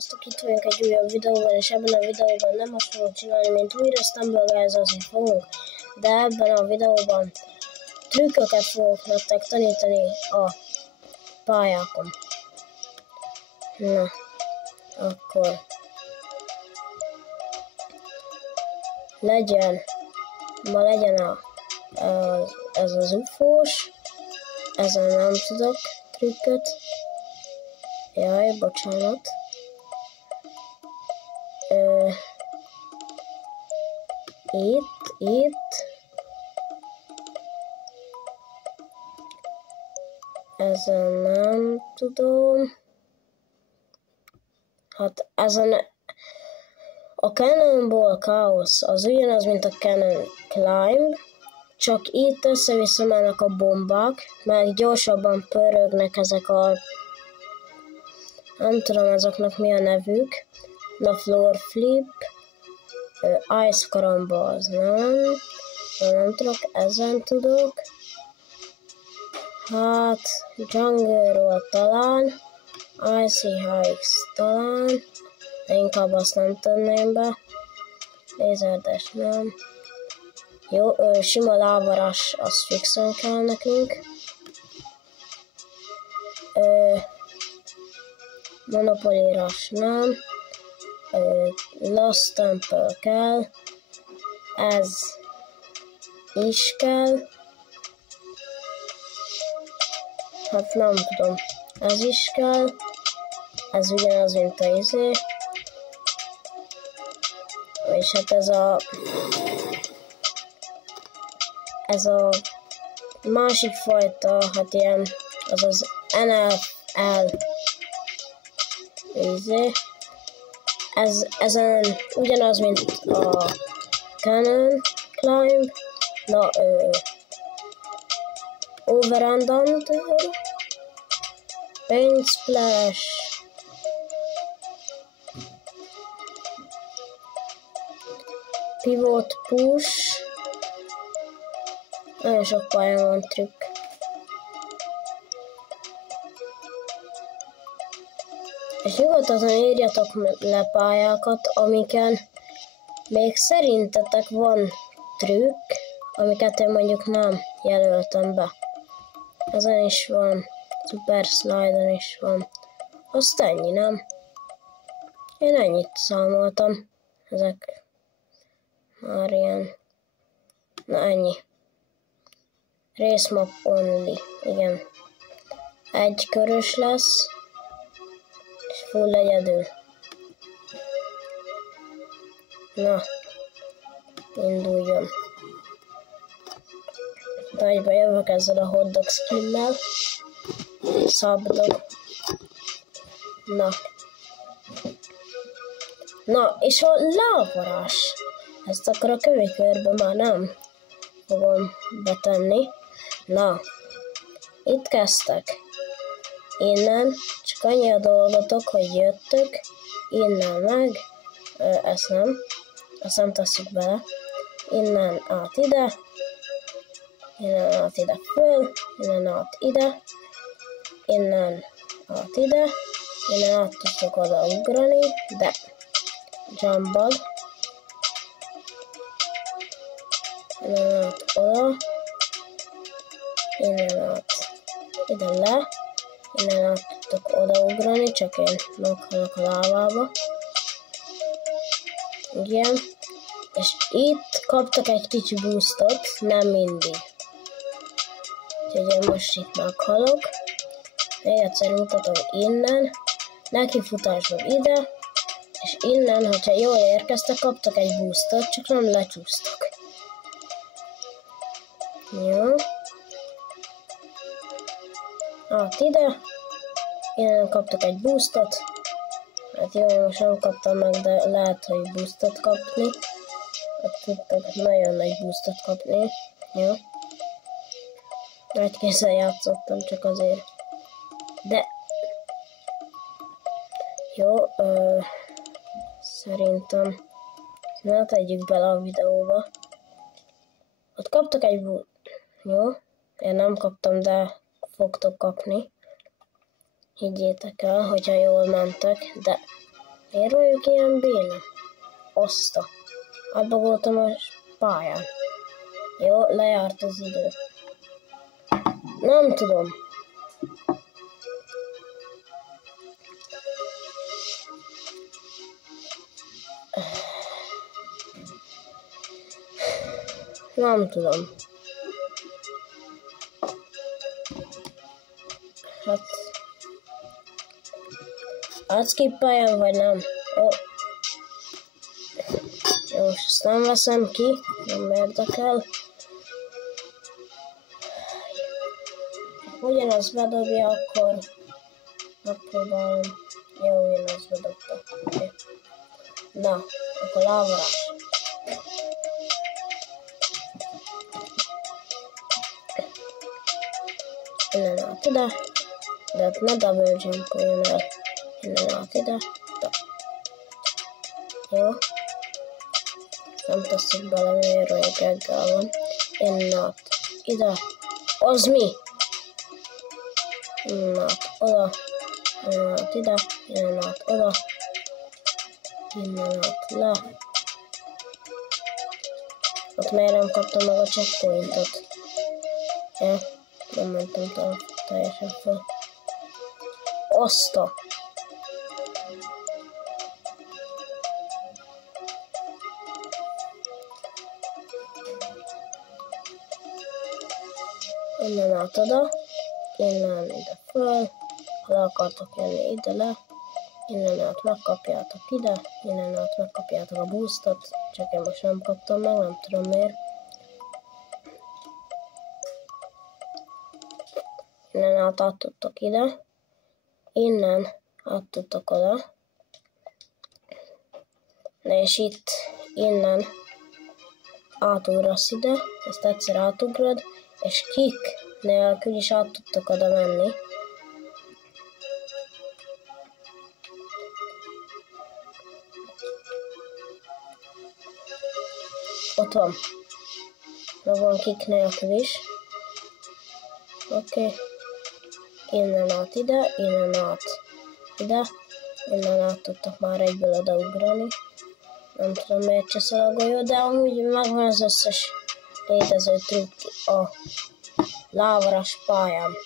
Sziasztok, itt vagyunk egy újabb videóban, és ebben a videóban nem azt fogunk csinálni, mint újra Stumbleguys-ozni fogunk, de ebben a videóban trükköket fogok nektek tanítani a pályákon. Na, akkor legyen ez az ufós, ezen nem tudok trükköt, jaj, bocsánat. Itt, ezen nem tudom, hát ezen a Cannonball Chaos az ugyanaz, mint a Cannon Climb, csak itt össze-vissza mennek a bombák, meg gyorsabban pörögnek ezek a, nem tudom ezeknek mi a nevük, na Floor Flip, Ice Karamba az nem tudok, ezen tudok, hát Jungle Roll talán, Icy Hikes talán, de inkább azt nem tenném be, Laser Dash nem, jó, sima lávarás, az fixen kell nekünk, Monopoly Rush nem, Lost Temple kell, ez is kell, hát nem tudom, ez is kell, ez ugyanaz, mint a izé, és hát ez a másik fajta, hát ilyen, az NFL izé, ezen ugyanaz, mint a Cannon Climb, na Over and Under, Paint Splash, Pivot Push, nagyon sok pályán van trükk. És nyugodtan írjatok le pályákat, amiken még szerintetek van trükk, amiket én mondjuk nem jelöltem be. Ezen is van, Super Slide-on is van. Azt ennyi, nem? Én ennyit számoltam. Ezek már ilyen. Na ennyi. Race Map Only. Igen. Egy körös lesz. És full egyedül. Na. Induljon. Nagyba jövök ezzel a hotdog skinnel. Szabdog. Na, és a lávarás. Ezt akkor a kövikörbe már nem fogom betenni. Na, itt kezdtek. Innen csak annyi a dolgotok, hogy jöttök. Innen meg, ezt nem tesszük bele. Innen át ide. Innen át ide föl. Innen át ide. Innen át ide. Innen át tudtok oda ugrani, de jumpbag. Innen át oda. Innen át ide le. Innen át tudtok odaugrani, csak én meghalok a lávába. Igen. És itt kaptak egy kicsi boostot, nem mindig. Úgyhogy én most itt meghalok. Még egyszer mutatom innen. Nekifutásban ide. És innen, hogyha jól érkeztek, kaptak egy boostot, csak nem lecsúsztak. Jó. Át ide. Innen kaptak egy boostot. Hát jó, most nem kaptam meg, de lehet, hogy boostot kapni. Hát tudtak nagyon nagy boostot kapni. Jó. Nagy kézzel játszottam csak azért. De jó, szerintem ne tegyük bele a videóba. Ott kaptak egy jó, én nem kaptam, de fogtok kapni. Higgyétek el, hogyha jól mentek, de Miért vagyok ilyen béna? Oszta. Átbagoltam a pályán. Jó, lejárt az idő. Nem tudom. Nem tudom. Hát... átskippeljem, vagy nem? Jó. Jó, most ezt nem veszem ki, nem érdekel. Ugyanaz bedobja, akkor megpróbálom. Jó, ugyanaz bedobta. Okay. Na, akkor lávarás. Innen át ide, de hát ne double jumpoljon el. Innen át ide, de. Jó. Nem teszek bele, miért olyan reggel van. Innen át ide. Az mi? Innen át oda. Innen át ide. Innen át oda. Innen át le. Ott miért nem kaptam meg a checkpointot? Ja. Nem mentem teljesen fel. Oszta! Innen át oda, innen ide föl, ha le akartok jönni ide le, innen át megkapjátok ide, innen át megkapjátok a boostot, csak én most nem kaptam meg, nem tudom miért. Innen át tudtok ide, innen át tudtok oda, és itt innen átugrasz ide, ezt egyszer átugrod, és kick nélkül is át tudtok oda menni. Ott van. Meg van kick nélkül is. Oké. Innen át ide, innen át ide, innen át tudtok már egyből odaugrani. Nem tudom miért cseszol a golyó, de amúgy megvan az összes létező trükk a lávaras pályán.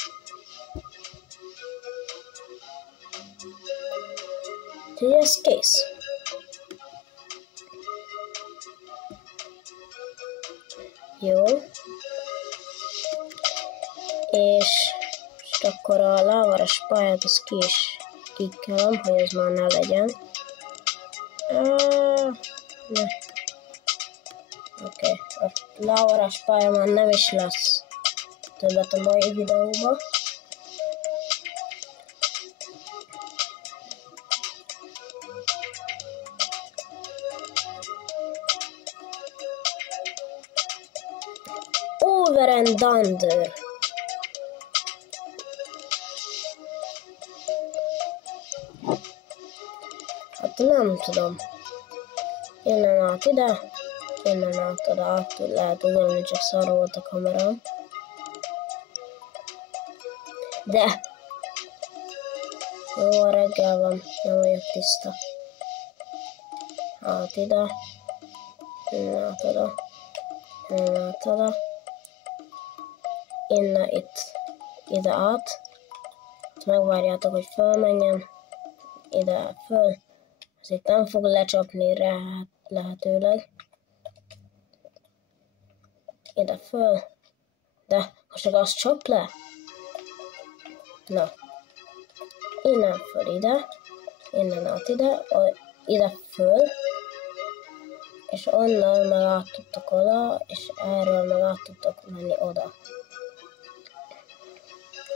Úgyhogy ez kész. Jó. És akkor a lávaras pályát az ki is kikkelem, hogy ez már ne legyen. Ne. Oké, a lávaras pálya már nem is lesz többet a mai videóban. Over and under. Hát nem tudom. Innen át ide, innen át oda, át lehet ugrani, csak szarra volt a kamerám. De! Jó, reggel van, nem vagyok tiszta. Át ide, innen át oda, innen át oda, innen itt, ide át. Megvárjátok, hogy fölmenjen, ide föl. Ez itt nem fog lecsapni rá, lehetőleg. Ide föl. De most csak azt csap le? Na. Innen föl ide. Innen át ide. Ide föl. És onnan meg át tudtok oda. És erről meg át tudtok menni oda.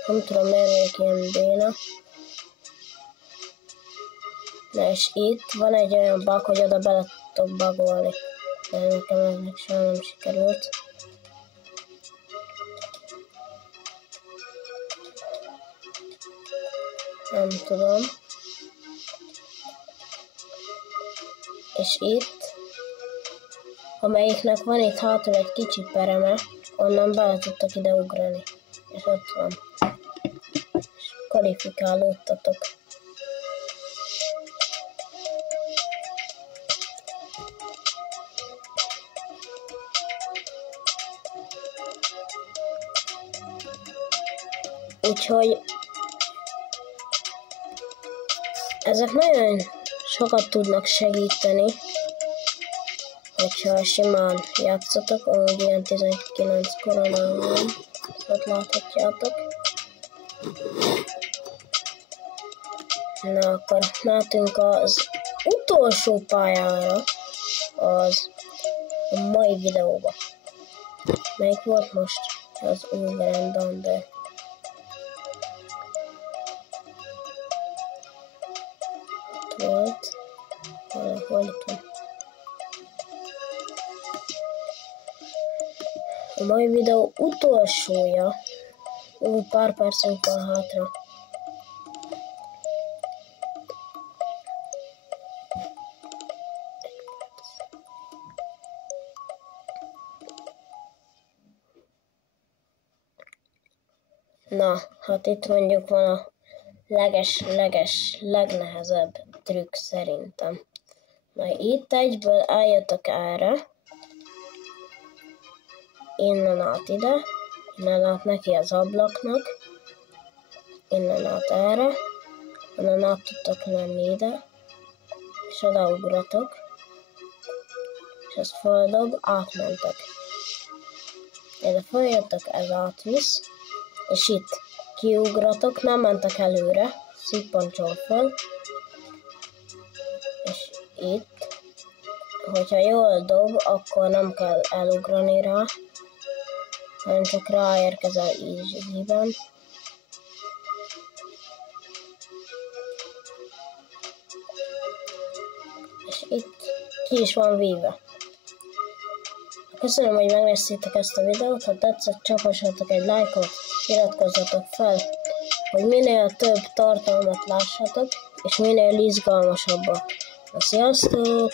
Nem tudom, miért vagyok ilyen béna. Na és itt van egy olyan bug, hogy oda bele tudtok bugolni. De nekem ennek soha nem sikerült. Nem tudom. És itt, amelyiknek van itt hátul egy kicsi pereme, onnan bele tudtok ide ugrani. És ott van. És kvalifikálódtatok. Úgyhogy ezek nagyon sokat tudnak segíteni, hogyha simán játszotok, ahogy ilyen 19 koronán van, ott láthatjátok. Na, akkor mehetünk az utolsó pályára, az a mai videóba. Melyik volt most? Az Over and Under. Ott volt. Valahol itt van. A mai videó utolsója. Pár percünk van hátra. Na, hát itt mondjuk van a legnehezebb trükk szerintem. Na, itt egyből eljöttök erre, innen át ide, innen át neki az ablaknak, innen át erre, innen át tudtok menni ide, és odaugratok, és ez feldob, átmentek. Ide feljöttök, ez átvisz, és itt kiugratok, nem mentek előre, szippancsol föl, és itt, hogyha jól dob, akkor nem kell elugrani rá, hanem csak ráérkezel easy-ben. És itt ki is van víve. Köszönöm, hogy megnéztétek ezt a videót, ha tetszett, csapassatok egy lájkot, iratkozzatok fel, hogy minél több tartalmat lássatok, és minél izgalmasabbak. Sziasztok!